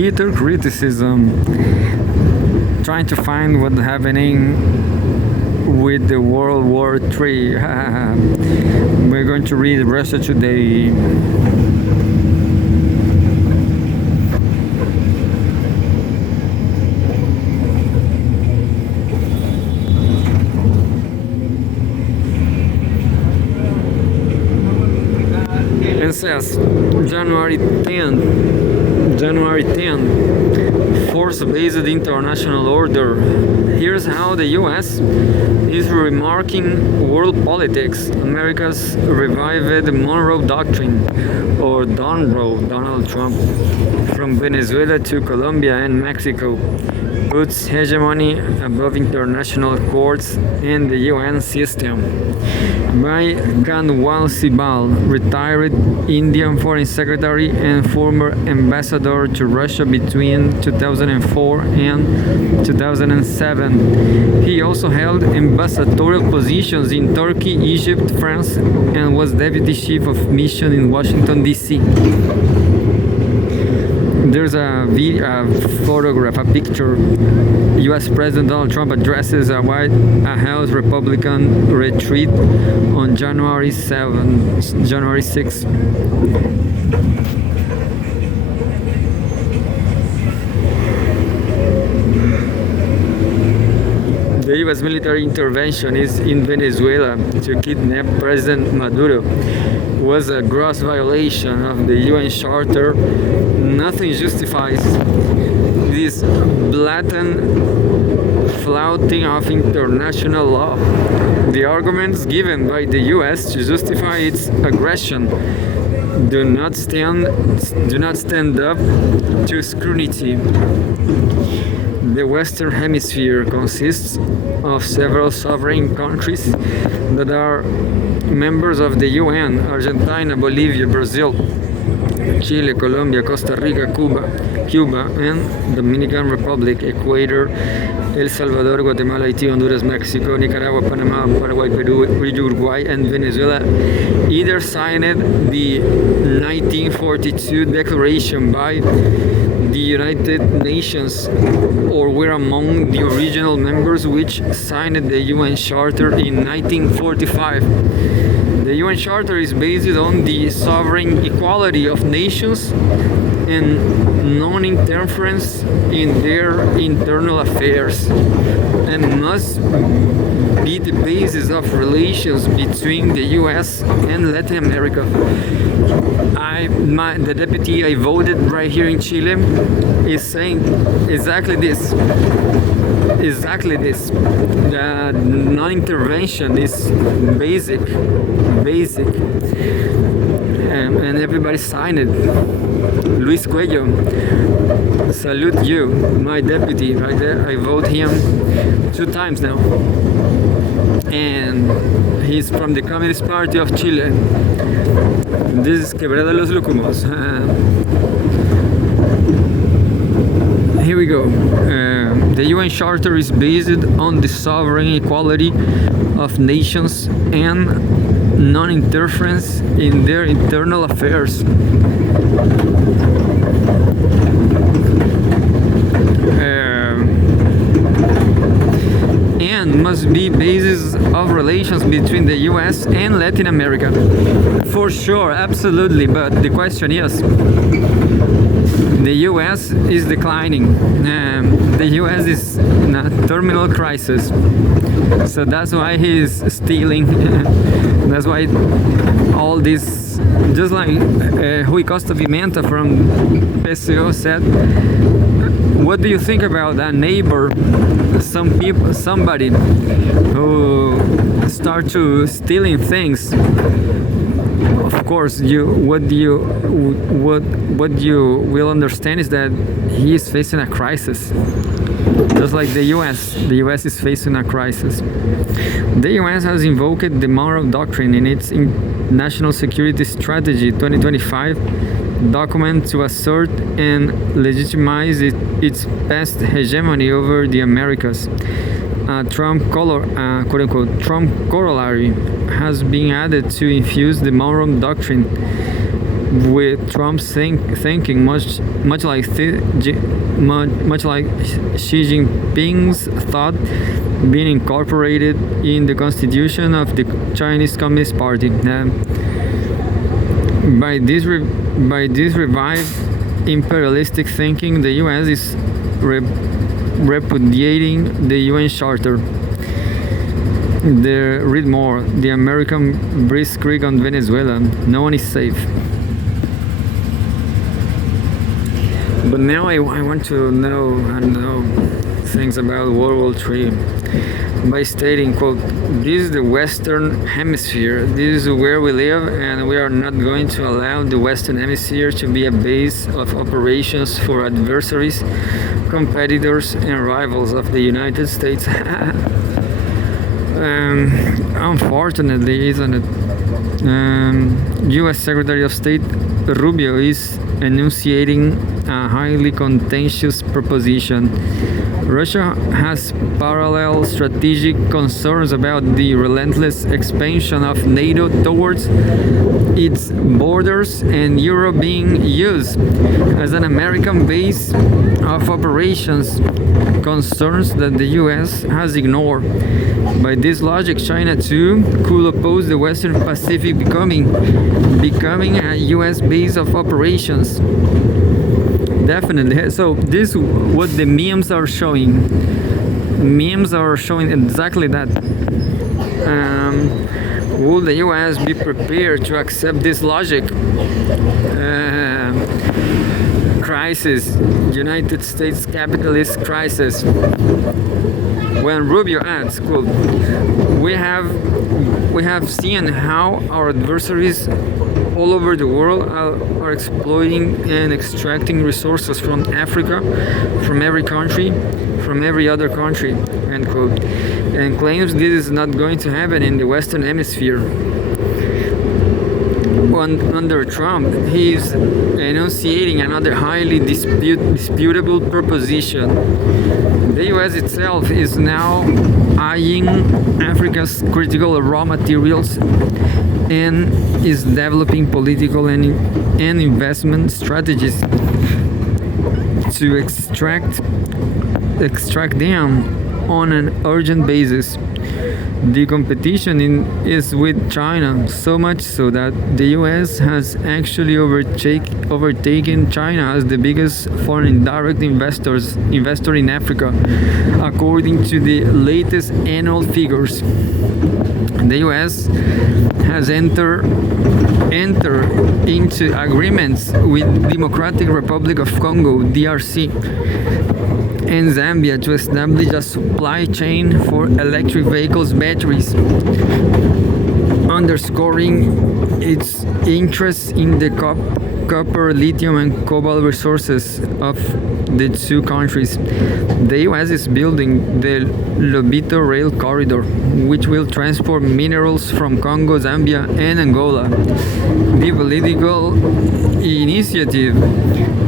bitter criticism, trying to find what's happening with the World War III. We're going to read Russia Today. It says January 10, force-based international order. Here's how the US is remarking world politics. America's revived Monroe Doctrine, or DONRO, Donald Trump, from Venezuela to Colombia and Mexico, puts hegemony above international courts and the UN system. By Kanwal Sibal, retired Indian Foreign Secretary and former ambassador to Russia between 2004 and 2007. He also held ambassadorial positions in Turkey, Egypt, France, and was deputy chief of mission in Washington, D.C. There's a photograph, a picture. U.S. President Donald Trump addresses a White House Republican retreat on January 6. The U.S. military intervention in Venezuela to kidnap President Maduro was a gross violation of the UN Charter. Nothing justifies this blatant flouting of international law. The arguments given by the US to justify its aggression do not stand up to scrutiny. The Western Hemisphere consists of several sovereign countries that are members of the UN: Argentina, Bolivia, Brazil, Chile, Colombia, Costa Rica, Cuba, and Dominican Republic, Ecuador, El Salvador, Guatemala, Haiti, Honduras, Mexico, Nicaragua, Panama, Paraguay, Peru, Uruguay, and Venezuela either signed the 1942 Declaration by the United Nations or were among the original members which signed the UN Charter in 1945. The UN Charter is based on the sovereign equality of nations and non-interference in their internal affairs, and must be the basis of relations between the US and Latin America. The deputy I voted right here in Chile is saying exactly this. The non-intervention is basic, and everybody signed it. Luis Cuello, salute you, my deputy right there. I vote him 2 times now, and he's from the Communist Party of Chile. This is Quebrada los Lúcumos. Here we go. The UN Charter is based on the sovereign equality of nations and non-interference in their internal affairs. And must be basis of relations between the US and Latin America. For sure, absolutely, but the question is, the US is declining. The US is in a terminal crisis. So that's why he's stealing. That's why all this, just like Rui Costa Pimenta from PCO said, what do you think about a neighbor, somebody who start to stealing things? Of course, what you will understand is that he is facing a crisis, just like the US. The US is facing a crisis. The US has invoked the Monroe Doctrine in its National Security Strategy 2025 document to assert and legitimize its past hegemony over the Americas. Quote-unquote Trump corollary has been added to infuse the Monroe Doctrine. with Trump's thinking much like Xi Jinping's thought being incorporated in the constitution of the Chinese Communist Party. By this revived imperialistic thinking, the U.S. is repudiating the UN Charter. Read more. The American blitzkrieg on Venezuela. No one is safe. But now I want to know things about World War III by stating, quote, "This is the Western Hemisphere. This is where we live, and we are not going to allow the Western Hemisphere to be a base of operations for adversaries, competitors, and rivals of the United States." Unfortunately, isn't it? U.S. Secretary of State Rubio is enunciating a highly contentious proposition. Russia has parallel strategic concerns about the relentless expansion of NATO towards its borders and Europe being used as an American base of operations, concerns that the US has ignored. By this logic, China too could oppose the Western Pacific becoming a US base of operations. Definitely. So this is what the memes are showing. Memes are showing exactly that. Will the US be prepared to accept this logic? Crisis, United States capitalist crisis. When Rubio adds, quote, we have seen how our adversaries all over the world are exploiting and extracting resources from Africa, from every country, from every other country, end quote, and claims this is not going to happen in the Western Hemisphere. Under Trump, he is enunciating another highly disputable proposition. The US itself is now eyeing Africa's critical raw materials and is developing political and investment strategies to extract them on an urgent basis. The competition is with China, so much so that the US has actually overtaken China as the biggest foreign direct investor in Africa, according to the latest annual figures. The US has entered into agreements with Democratic Republic of Congo, DRC, and Zambia to establish a supply chain for electric vehicles batteries, underscoring its interest in the copper, lithium, and cobalt resources of the two countries. The US is building the Lobito Rail Corridor, which will transport minerals from Congo, Zambia, and Angola. The political initiative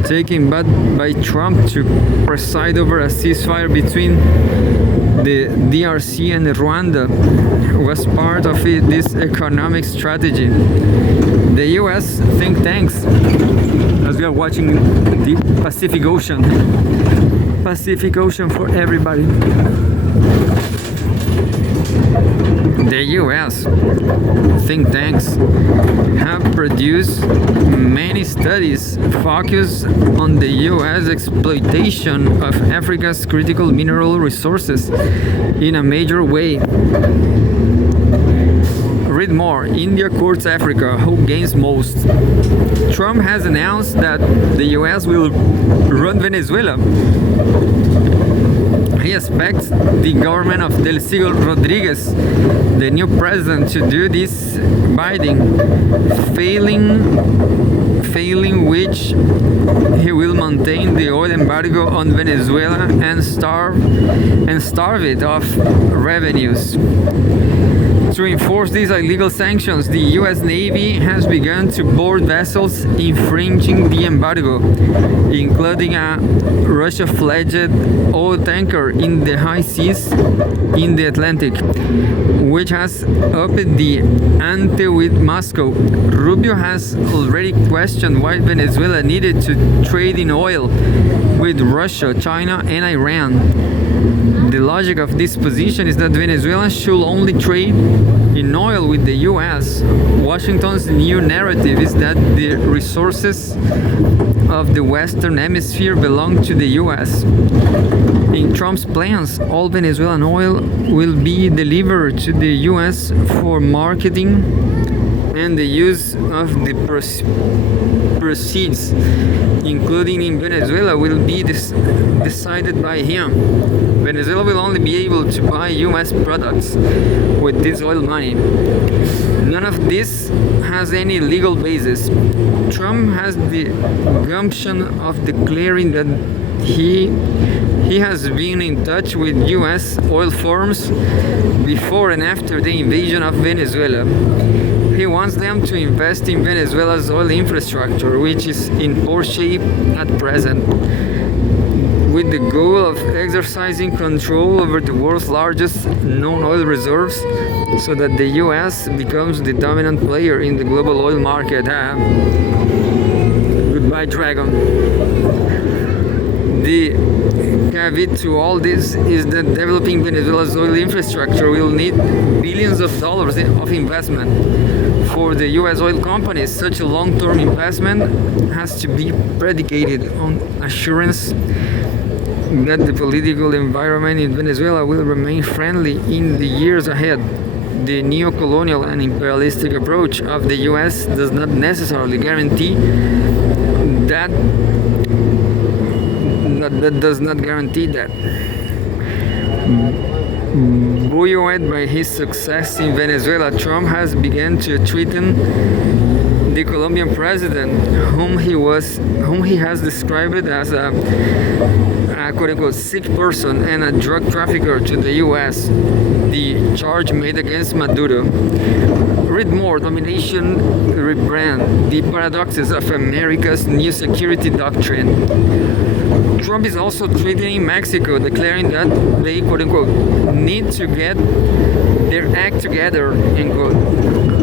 taken by Trump to preside over a ceasefire between the DRC and Rwanda was part of this economic strategy. The US think tanks, as we are watching the Pacific Ocean for everybody. The US think tanks have produced many studies focused on the US exploitation of Africa's critical mineral resources in a major way. Read more. India courts Africa. Who gains most? Trump has announced that the US will run Venezuela. He expects the government of Delcy Rodriguez, the new president, to do this bidding, failing which he will maintain the oil embargo on Venezuela and starve it of revenues. To enforce these illegal sanctions, the US Navy has begun to board vessels infringing the embargo, including a Russia-flagged oil tanker in the high seas in the Atlantic, which has upped the ante with Moscow. Rubio has already questioned question why Venezuela needed to trade in oil with Russia, China, and Iran. The logic of this position is that Venezuela should only trade in oil with the US. Washington's new narrative is that the resources of the Western Hemisphere belong to the US. In Trump's plans, all Venezuelan oil will be delivered to the US for marketing, and the use of the proceeds, including in Venezuela, will be decided by him. Venezuela will only be able to buy US products with this oil money. None of this has any legal basis. Trump has the gumption of declaring that he has been in touch with US oil firms before and after the invasion of Venezuela. He wants them to invest in Venezuela's oil infrastructure, which is in poor shape at present, with the goal of exercising control over the world's largest known oil reserves so that the US becomes the dominant player in the global oil market. Goodbye, Dragon. The caveat to all this is that developing Venezuela's oil infrastructure will need billions of dollars of investment. For the US oil companies, such a long-term investment has to be predicated on assurance that the political environment in Venezuela will remain friendly in the years ahead. The neo-colonial and imperialistic approach of the US does not necessarily guarantee that. That does not guarantee that. Buoyed by his success in Venezuela, Trump has begun to threaten the Colombian president, whom he has described as a quote-unquote sick person and a drug trafficker to the US. The charge made against Maduro. Read more: Domination Rebrand, the paradoxes of America's new security doctrine. Trump is also threatening Mexico, declaring that they quote-unquote need to get their act together, end quote.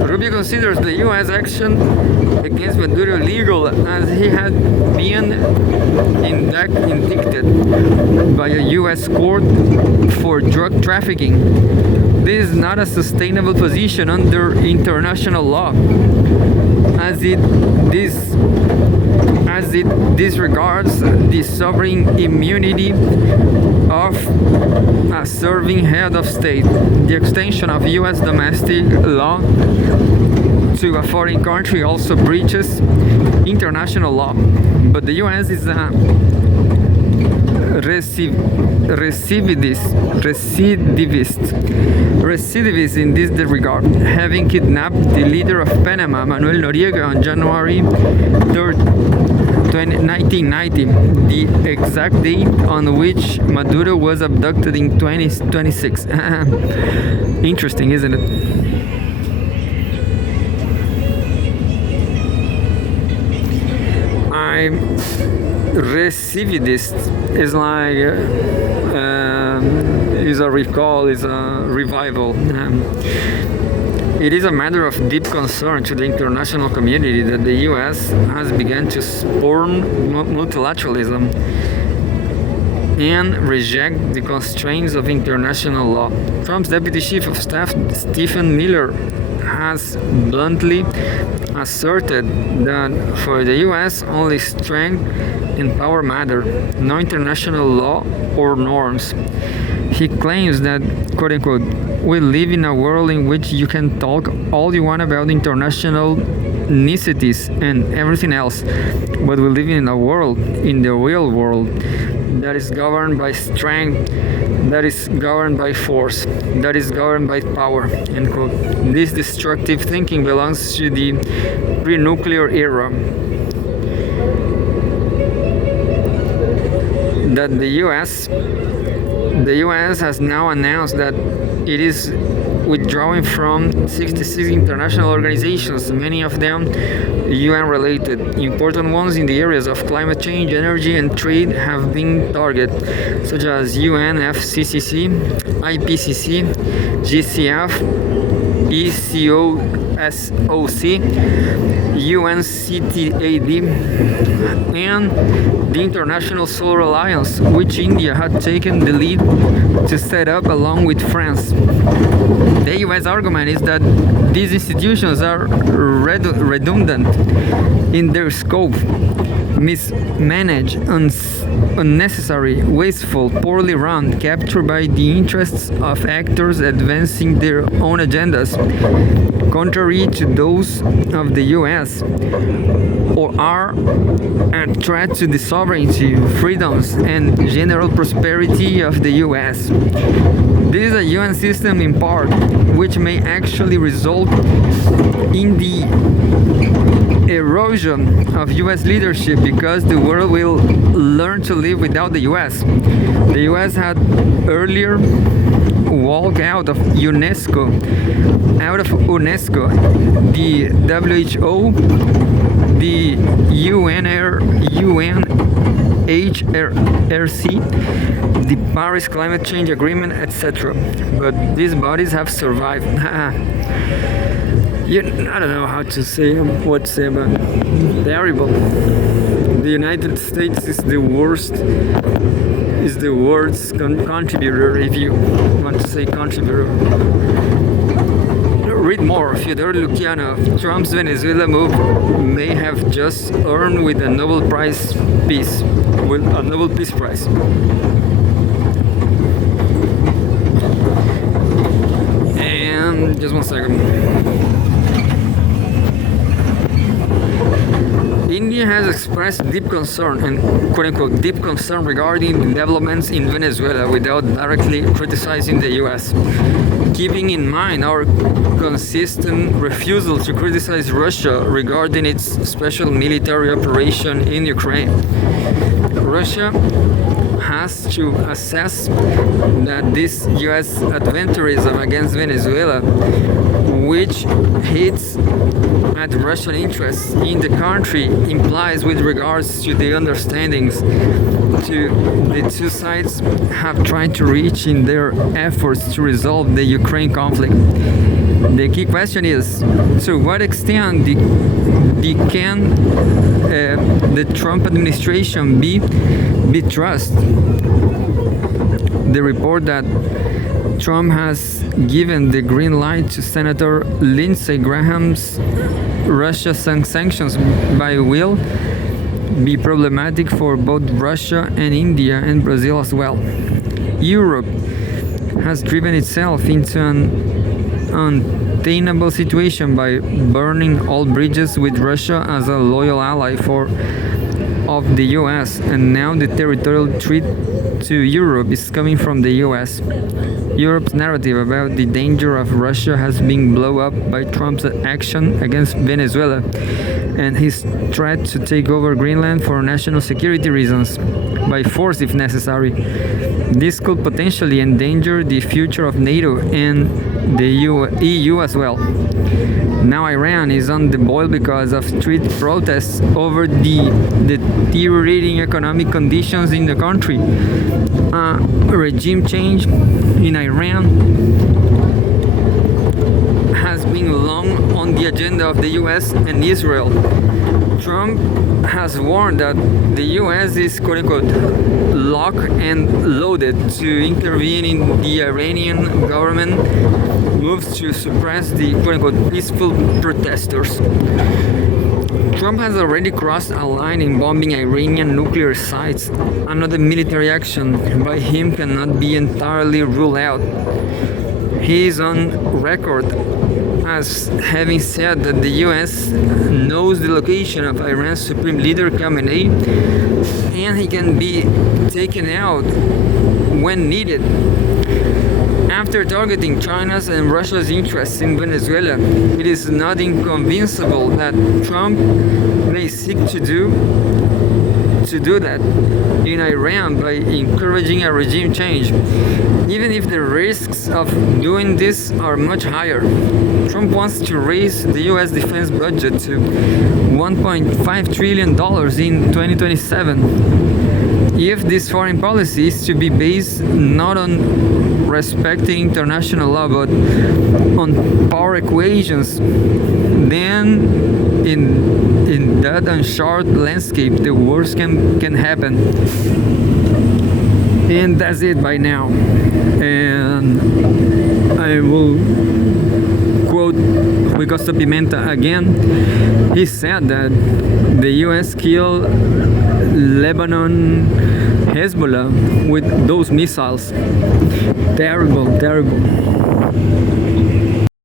Rubio considers the US action against Maduro legal, as he had been indicted by a US court for drug trafficking. This is not a sustainable position under international law, as it disregards the sovereign immunity of a serving head of state. The extension of US domestic law to a foreign country also breaches international law, but the US is a recidivist in this regard, having kidnapped the leader of Panama, Manuel Noriega, on January 3rd, 1990, the exact date on which Maduro was abducted in 2026. Interesting, isn't it? Recidivist is like is a recall, is a revival. It is a matter of deep concern to the international community that the US has begun to spurn multilateralism and reject the constraints of international law. Trump's deputy chief of staff, Stephen Miller, has bluntly asserted that for the US only strength and power matter, no international law or norms. He claims that, quote unquote, we live in a world in which you can talk all you want about international niceties and everything else, but we live in a world, in the real world, that is governed by strength, that is governed by force, that is governed by power, end quote. This destructive thinking belongs to the pre-nuclear era. That the US has now announced that it is withdrawing from 66 international organizations, many of them UN related. Important ones in the areas of climate change, energy, and trade have been targeted, such as UNFCCC, IPCC, GCF, ECOSOC, UNSOC, UNCTAD, and the International Solar Alliance, which India had taken the lead to set up along with France. The US argument is that these institutions are redundant in their scope, mismanaged, unnecessary, wasteful, poorly run, captured by the interests of actors advancing their own agendas, contrary to those of the US, or are a threat to the sovereignty, freedoms, and general prosperity of the US. This is a UN system in part, which may actually result in the erosion of US leadership because the world will learn to live without the US. The US had earlier walked out of UNESCO, the WHO, the UNHRC, the Paris Climate Change Agreement, etc. But these bodies have survived. I don't know what to say, but terrible. The United States is the worst, contributor, if you want to say contributor. Read more. Fyodor Lukyanov. Trump's Venezuela move may have just earned with a Nobel Peace Prize. And just one second. India has expressed deep concern and quote-unquote deep concern regarding developments in Venezuela without directly criticizing the US, keeping in mind our consistent refusal to criticize Russia regarding its special military operation in Ukraine. Russia has to assess that this US adventurism against Venezuela, which hits at Russian interests in the country, implies with regards to the understandings the two sides have tried to reach in their efforts to resolve the Ukraine conflict. The key question is, to what extent can the Trump administration be trusted? The report that Trump has given the green light to Senator Lindsey Graham's Russia sanctions by will be problematic for both Russia and India and Brazil as well. Europe has driven itself into an untenable situation by burning all bridges with Russia as a loyal ally of the US, and now the territorial threat to Europe is coming from the US. Europe's narrative about the danger of Russia has been blown up by Trump's action against Venezuela and his threat to take over Greenland for national security reasons, by force if necessary. This could potentially endanger the future of NATO and the EU as well. Now Iran is on the boil because of street protests over the deteriorating economic conditions in the country. Regime change in Iran has been long on the agenda of the US and Israel. Trump has warned that the US is quote-unquote locked and loaded to intervene in the Iranian government moves to suppress the quote-unquote peaceful protesters. Trump has already crossed a line in bombing Iranian nuclear sites. Another military action by him cannot be entirely ruled out. He is on record as having said that the US knows the location of Iran's Supreme Leader Khamenei and he can be taken out when needed. After targeting China's and Russia's interests in Venezuela, it is not inconceivable that Trump may seek to do that in Iran by encouraging a regime change, even if the risks of doing this are much higher. Trump wants to raise the US defense budget to $1.5 trillion in 2027. if this foreign policy is to be based not on respecting international law but on power equations, then in that uncharted landscape the worst can happen. And that's it by now. And I will quote Rui Costa Pimenta again. He said that the US killed Lebanon Hezbollah with those missiles. Terrible, terrible.